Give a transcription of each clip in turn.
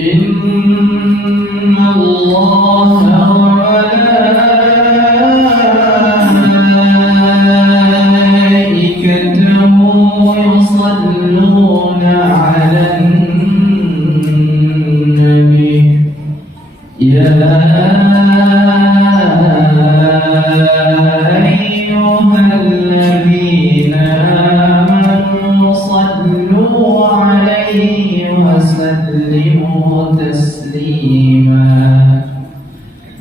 إن الله وملائكته يصلون على النبي يا أيها الذين آمنوا صلوا عليه وسلموا تسليما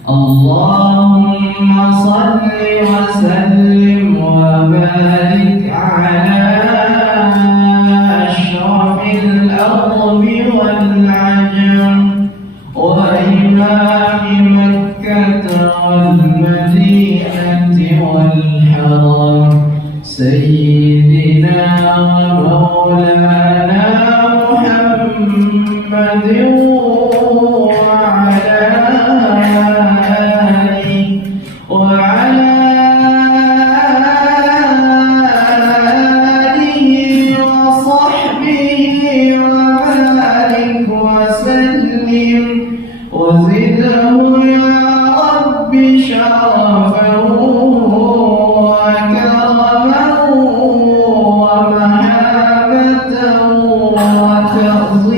اللهم صل وسلم وبارك على أشرف الأرض والعجم وإمام مكة والمدينة والحرم سيدنا ومولانا محمد وعلى آله وصحبه وبارك وسلم وزده يا رب شرفا وكرما ومحبة وتعظيما.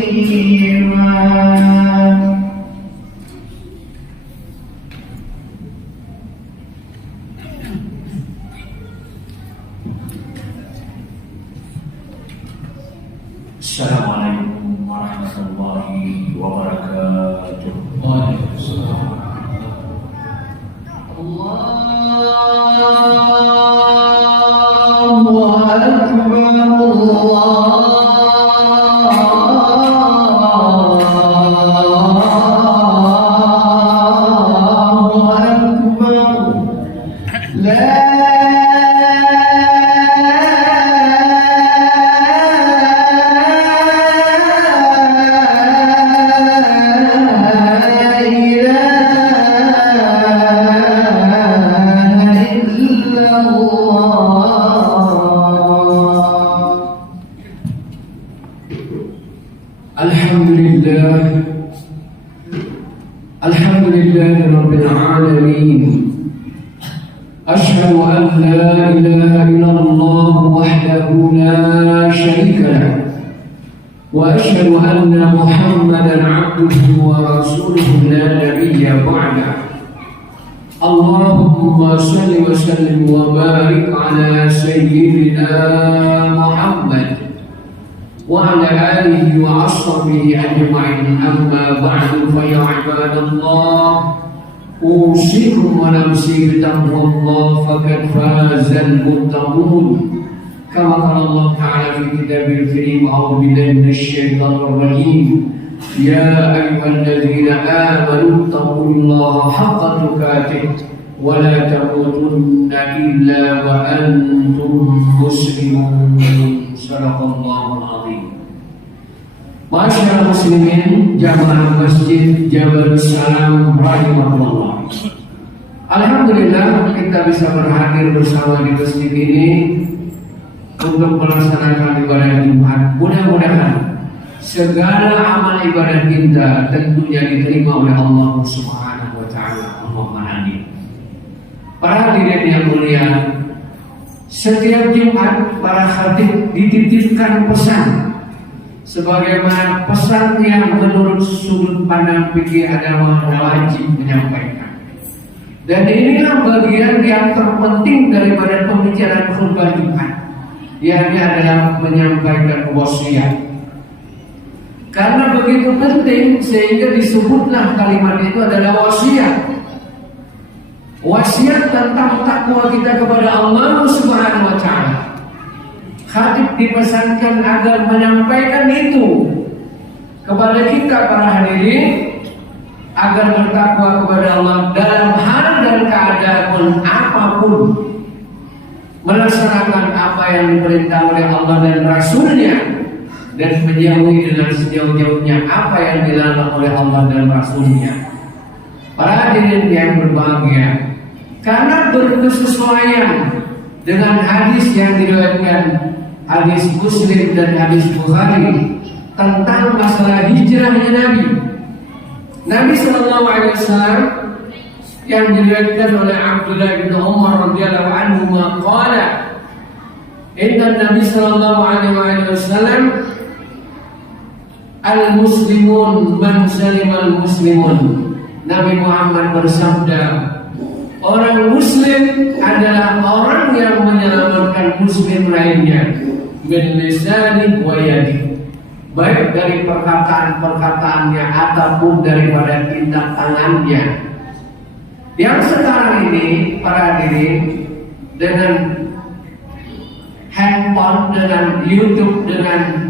Assalamualaikum warahmatullahi wabarakatuh. Allahu Akbar. Allahu Akbar. La Alhamdulillah Rabbil Alamin. Ashhadu an la ilaha illallah wahdahu la syarika lah wa ashhadu anna Muhammadan abduhu wa rasuluhu la nabiyya ba'dah. Allahumma salli wa sallim wa barik ala sayyidina Muhammad وعلى آله وأصحابه أجمعين أما بعد فيا عباد الله أوصيكم ونفسي بتقوى الله فقد فاز المتقون كما قال الله تعالى في كتابه الكريم أعوذ بالله من الشيطان الرجيم يا أيها الذين آمنوا اتقوا الله حق تقاته ولا تموتن إلا وأنتم مسلمون. Sadaqallahul azim. Masyaallah muslimin jamaah masjid Jabal Salam rahimahullah. Alhamdulillah kita bisa berhadir bersama di masjid ini untuk melaksanakan ibadah Jumat. Mudah-mudahan segala amal ibadah kita tentunya diterima oleh Allah Subhanahu wa taala. Allahumma amin. Para hadirin yang mulia, setiap Jumat para khatib dititipkan pesan sebagaimana pesan yang menurut sudut pandang fikih adalah wajib menyampaikan. Dan inilah bagian yang terpenting daripada pembicaraan khutbah Jumat, yakni adalah menyampaikan wasiat. Karena begitu penting sehingga disebutlah kalimat itu adalah wasiat. Wasiat tentang takwa kita kepada Allah Subhanahu wa taala. Khatib dipesankan agar menyampaikan itu kepada kita para hadirin agar bertakwa kepada Allah dalam hal dan keadaan apapun, melaksanakan apa yang diperintah oleh Allah dan Rasul-Nya dan menjauhi dengan sejauh-jauhnya apa yang dilarang oleh Allah dan Rasul-Nya. Para hadirin yang berbahagia, karena berkesesuaian dengan hadis yang diriwayatkan hadis Muslim dan hadis Bukhari tentang masalah hijrahnya Nabi Nabi Sallallahu Alaihi Wasallam yang diriwayatkan oleh Abdullah bin Umar radhiyallahu anhu qala inna Nabi Sallallahu Alaihi Wasallam al-muslimun man salimal muslimun. Nabi Muhammad bersabda, orang muslim adalah orang yang menyelamatkan muslim lainnya min lisani wa yadi, baik dari perkataan-perkataannya ataupun daripada tindak tangannya. Yang sekarang ini para hadirin, dengan handphone, dengan YouTube, dengan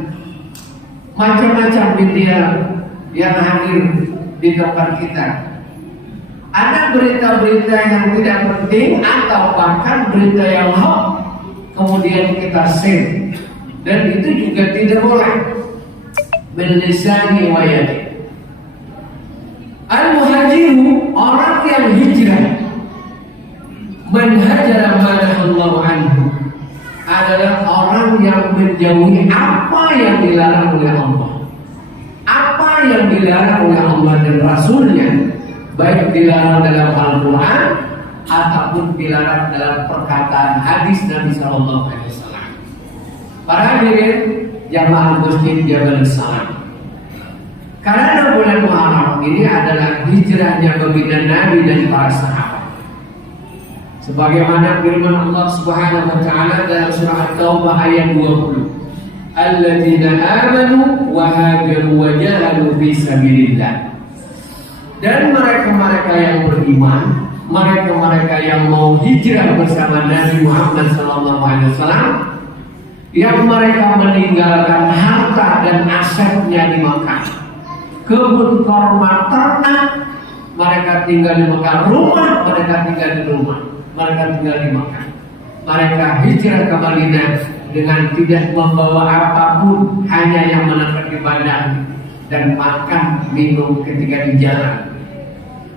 macam-macam media yang hadir di tempat kita, ada berita-berita yang tidak penting atau bahkan berita yang hoax kemudian kita share, dan itu juga tidak boleh. Bilisani wa yadi. Al-muhajiru, orang yang hijrah, man hajara ma nahallahu anhu, adalah orang yang menjauhi apa yang dilarang oleh Allah. Apa yang dilarang oleh Allah dan Rasulnya, baik dilarang dalam Al-Quran ataupun dilarang dalam perkataan hadis Nabi Sallallahu Alaihi Wasallam. Para hadirin jamaah masjid Jabal Salam, karena bulan Muharram ini adalah hijrahnya baginda Nabi dan para sahabat. Sebagaimana firman Allah Subhanahu wa taala dalam surah At-Taubah ayat 20, alladzina amanu wa hajaru wa jahadu fi sabilillah. Dan mereka-mereka yang beriman, mereka-mereka yang mau hijrah bersama Nabi Muhammad sallallahu alaihi wasallam, yang mereka meninggalkan harta dan asetnya di Mekah, kebun korma ternak, mereka tinggal di Mekah, rumah mereka tinggal di rumah, mereka tinggal di Mekah. Mereka hijrah ke Madinah dengan tidak membawa apapun, hanya yang melekat di badan dan makan minum ketika di jalan.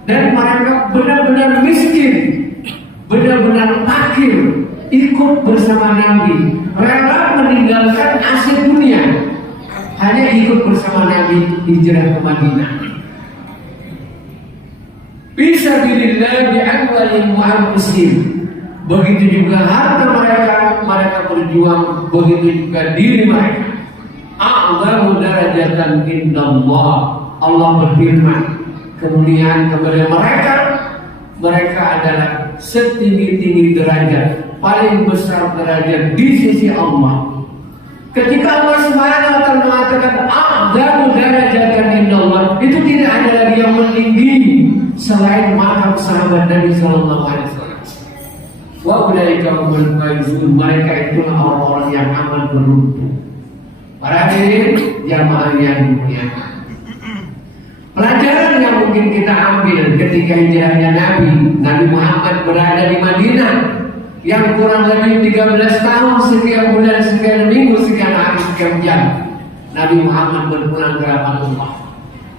Dan mereka benar-benar miskin, benar-benar fakir, ikut bersama Nabi, rela meninggalkan aset dunia, hanya ikut bersama Nabi hijrah ke Madinah. Fisabilillah bi'amwalihim wa anfusihim. Begitu juga harta mereka berjuang, begitu juga diri mereka. A'zamu darajatan indallah. Allah berfirman, kemuliaan kepada mereka adalah setinggi-tinggi derajat, paling besar derajat di sisi Allah. Ketika Allah Subhanahu wa taala mengatakan a'zamu darajatan indallah, itu tidak ada lagi yang meninggi selain makam sahabat Nabi sallallahu alaihi wasallam. Wa ulaika humul faizun, mereka itulah orang-orang yang aman beruntung. Para hadirin jamaah yang dimuliakan, pelajaran yang mungkin kita ambil ketika hijrahnya Nabi Muhammad berada di Madinah yang kurang lebih 13 tahun, sekian bulan, sekian minggu, sekian hari, sekian jam, Nabi Muhammad berpulang ke Allah.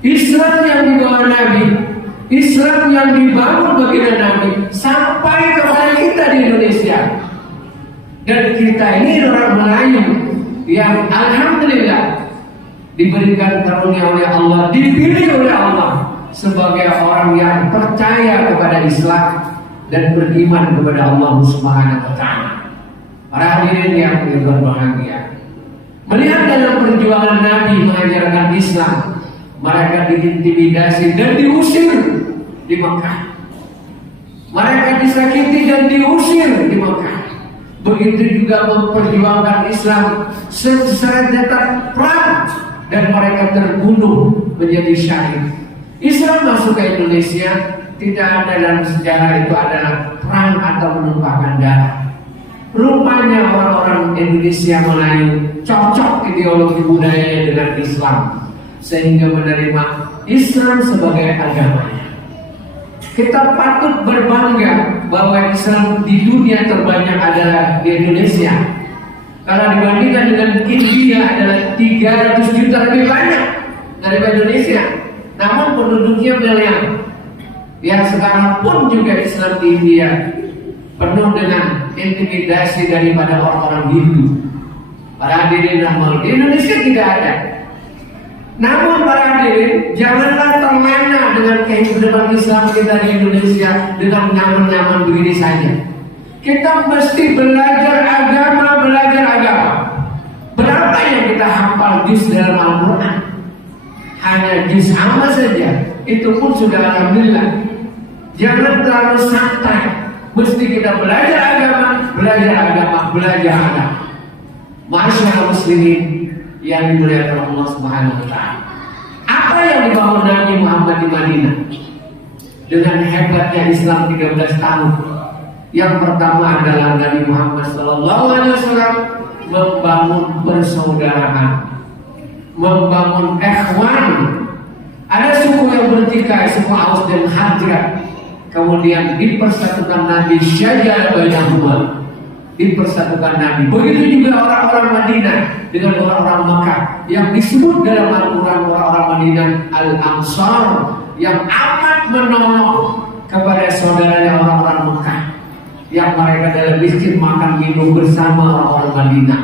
Islam yang dibawa Nabi, Islam yang dibangun baginda Nabi sampai kepada kita di Indonesia. Dan kita ini orang Melayu yang alhamdulillah diberikan karunia oleh Allah, dipilih oleh Allah sebagai orang yang percaya kepada Islam dan beriman kepada Allah Subhanahu wa taala. Para hadirin yang berbahagia, melihat dalam perjuangan Nabi mengajarkan Islam, mereka diintimidasi dan diusir di Mekah. Mereka disakiti dan diusir di Mekah. Begitu juga memperjuangkan Islam serentak perang, dan mereka terbunuh menjadi syahid. Islam masuk ke Indonesia tidak ada dalam sejarah itu adalah perang atau menumpahkan darah. Rupanya orang-orang Indonesia Melayu cocok ideologi budaya dengan Islam, sehingga menerima Islam sebagai agamanya. Kita patut berbangga bahwa Islam di dunia terbanyak adalah di Indonesia. Karena dibandingkan dengan India adalah 300 juta lebih banyak daripada Indonesia. Namun penduduknya miliar. Yang sekarang pun juga Islam di India penuh dengan intimidasi daripada orang-orang Hindu. Para hadirin rahmat, di Indonesia tidak ada. Namun para hadirin, janganlah terlena dengan kehidupan Islam kita di Indonesia dengan nyaman-nyaman begini saja. Kita mesti belajar agama. Berapa yang kita hafal juz dalam Al-Quran? Hanya juz amma saja. Itu pun sudah alhamdulillah. Jangan terlalu santai. Mesti kita belajar agama. Masyaallah muslimin yang dimuliakan Allah Subhanahu wa taala. Apa yang dibangun Nabi Muhammad di Madinah? Dengan hebatnya Islam 13 tahun. Yang pertama adalah Nabi Muhammad sallallahu alaihi wasallam membangun persaudaraan, membangun ikhwan. Ada suku yang bertikai, suku Aus dan Khazraj. Kemudian dipersatukan Nabi Syajara bainahuma. Dipersatukan Nabi. Begitu juga orang-orang Madinah dengan orang-orang Makkah yang disebut dalam Al-Quran orang-orang Madinah Al-Ansar yang amat menolong kepada saudaranya orang-orang Makkah yang mereka dalam miskin makan minum bersama orang-orang Madinah.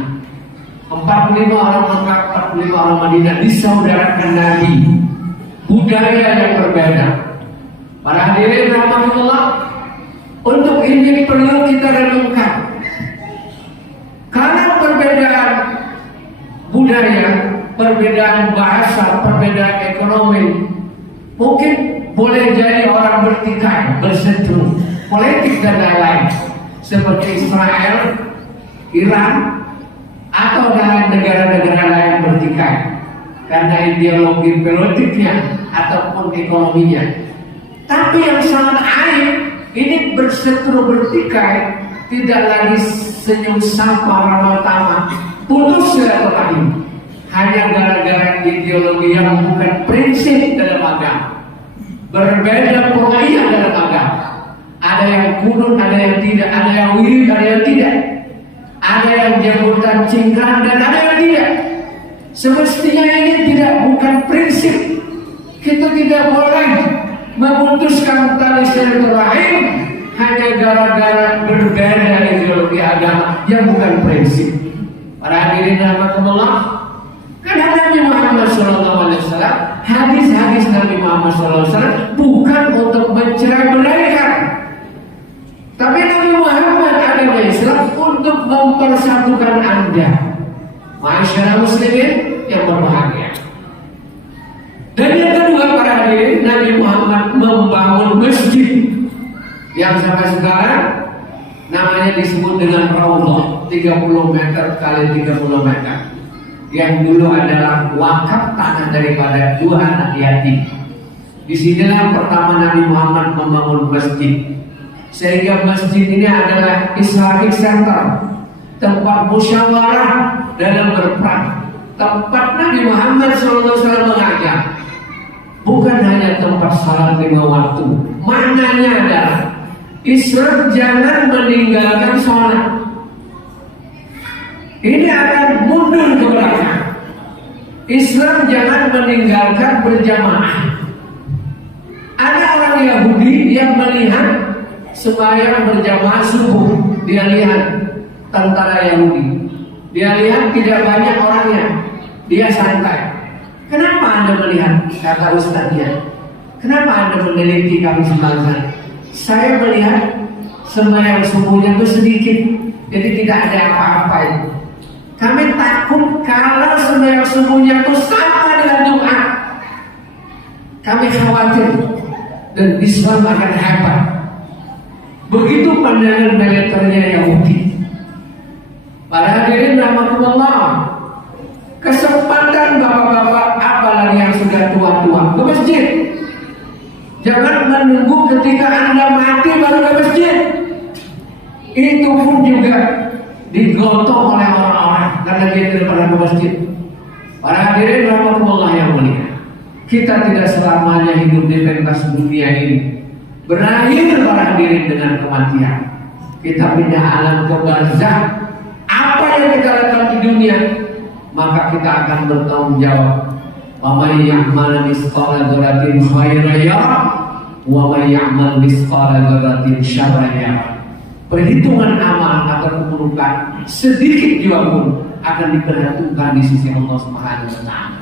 45 orang Makkah, 45 orang Madinah disaudarakan Nabi. Budaya yang berbeda. Para hadirin rahmatullah, untuk ini perlu kita renungkan. Karena perbedaan budaya, perbedaan bahasa, perbedaan ekonomi, mungkin boleh jadi orang bertikai, berseteru, politik dan lain-lain, seperti Israel, Iran, atau dengan negara-negara lain bertikai karena ideologi politiknya ataupun ekonominya. Tapi yang sangat aib, ini berseteru bertikai, tidak lagi senyum sapa ramah tamah, putus silaturahim hanya gara-gara ideologi yang bukan prinsip dalam agama, berbeda pokoknya dalam agama. Ada yang kunut, ada yang tidak, ada yang wirid, ada yang tidak, ada yang jabatan cingkrang dan ada yang tidak. Semestinya ini bukan prinsip. Kita tidak boleh memutuskan tali silaturahim hanya gara-gara berbeda ideologi agama yang bukan prinsip. Para hadirin rahmatullah, karena Nabi Muhammad SAW, hadis-hadis Nabi Muhammad SAW bukan untuk mencerai-beraikan, tapi Nabi Muhammad agama Islam untuk mempersatukan Anda, masyarakat muslimin yang berbahagia. Dan yang kedua para hadirin, Nabi Muhammad membangun masjid yang sampai sekarang namanya disebut dengan Raudhah, 30 meter kali 30 meter, yang dulu adalah wakaf tanah daripada 2 anak yatim. Disinilah pertama Nabi Muhammad membangun masjid, sehingga masjid ini adalah Islamic Center, tempat musyawarah dalam berperang, tempat Nabi Muhammad SAW mengajar. Bukan hanya tempat salat 5 waktu, maknanya adalah Islam jangan meninggalkan sholat. Ini akan mundur ke belakang. Islam jangan meninggalkan berjamaah. Ada orang Yahudi yang melihat sembahyang berjamaah subuh, dia lihat tentara Yahudi, dia lihat tidak banyak orangnya, dia santai. Kenapa Anda melihat? Kata ustaznya, kenapa Anda meneliti kami sebangsa? Saya melihat sembahyang subuhnya itu sedikit, jadi tidak ada apa-apa itu. Kami takut kalau sembahyang subuhnya itu sama dengan Jumat. Kami khawatir dan Islam akan hebat. Begitu pandangan militernya Yahudi. Para hadirin rahmatullah, kesempatan bapak-bapak apalagi yang sudah tua-tua ke masjid. Jangan menunggu ketika Anda mati baru ke masjid. Itu pun juga digotong oleh orang-orang karena dia tidak pernah ke masjid. Para hadirin rahmatullah yang mulia, kita tidak selamanya hidup di pentas dunia ini. Berakhir para hadirin dengan kematian. Kita pindah alam ke barzakh. Apa yang kita lakukan di dunia, maka kita akan bertanggung jawab. Wa may ya'mal mithqala dzarratin khairan yarah wa may ya'mal mithqala dzarratin syarran yarah. Perhitungan amal atau keburukan sedikit juga pun akan diperhitungkan di sisi Allah Subhanahu wa taala.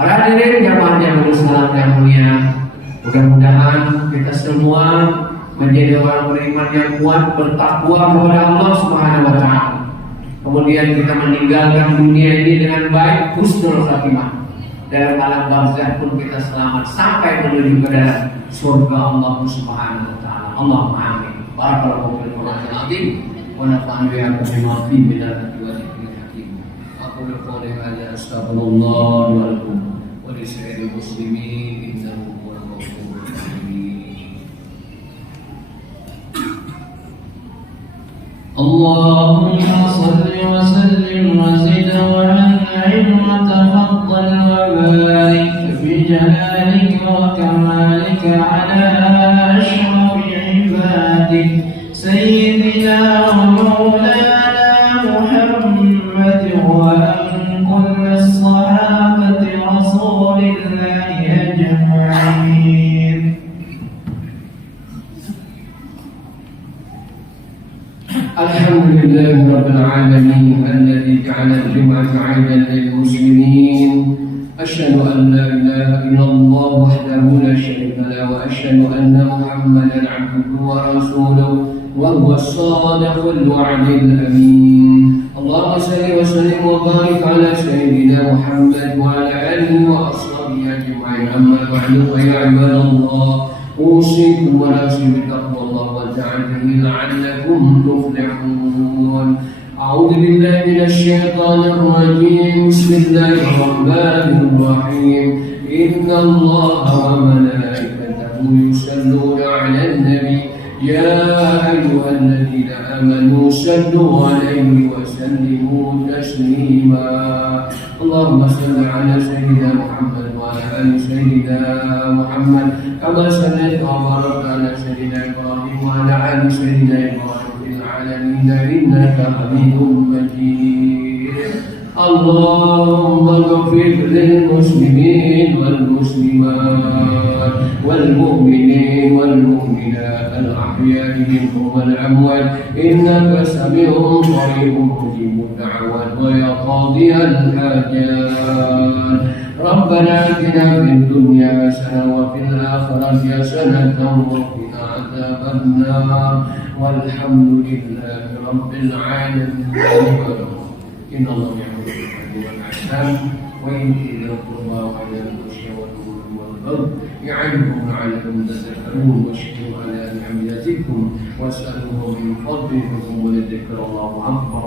Para hadirin jamaah salam yang mulia, mudah-mudahan kita semua menjadi orang beriman yang kuat, bertakwa kepada Allah Subhanahu wa taala. Kemudian kita meninggalkan dunia ini dengan baik, husnul khatimah. Dalam alam barzakh pun kita selamat sampai menuju ke dalam surga Allah Subhanahu wa taala. Allahumma amin. Barakallahu fil Qur'anil azim wa nafa'ana bihi bima fihi min al-ayati wa dhikril hakim. Aqulu qawli hadza astaghfirullah wa lakum wa li sa'iril muslimin innahu huwal ghafurur rahim. Allahumma salli wa sallim wa zid wa an'im wa tafaddal wa barik bi jalalika wa kamalika ala ashrafil ibadik sayyidina wa maulana Muhammad wa an kulli sahabati rasulillahi ajma'in. الحمد لله رب العالمين الذي جعل الجمعة عيدا للمسلمين. أشهد أن لا إله إلا الله وحده لا شريك له وأشهد أن محمدا عبده ورسوله وهو الصادق الوعد الأمين. اللهم صل وسلم وبارك على سيدنا محمد وعلى آله وأصحابه أجمعين. أما بعد فيا عباد الله أوصيكم ونفسي بتقوى الله وتعالى لعلكم تفلحون. أعوذ بالله من الشيطان الرجيم. بسم الله الرحمن الرحيم. إن الله وملائكته يصلون على النبي يا أيها الذين آمنوا صلوا عليه وسلموا تسليما. اللهم صل على سيدنا محمد وعلى آل سيدنا محمد كما صليت وباركت على سيدنا إبراهيم وعلى آل سيدنا إبراهيم في العالمين إنك حميد مجيد. اللهم اغفر للمسلمين والمسلمات والمؤمنين والمؤمنات الأحياء منهم والأموات إنك سميع قريب مجيب الدعوات ويا قاضي الحاجات. ربنا آتنا في الدنيا حسنة وفي الآخرة حسنة وقنا عذاب النار والحمد لله رب العالمين. إن الله يأمر بالعدل والإحسان ويؤتي ذي القربى وينهى عن الفحشاء والمنكر والبغي يعظكم لعلكم تذكرون. واشكروا على نعم يزدكم واسألوه من فضله ولذكر الله أكبر.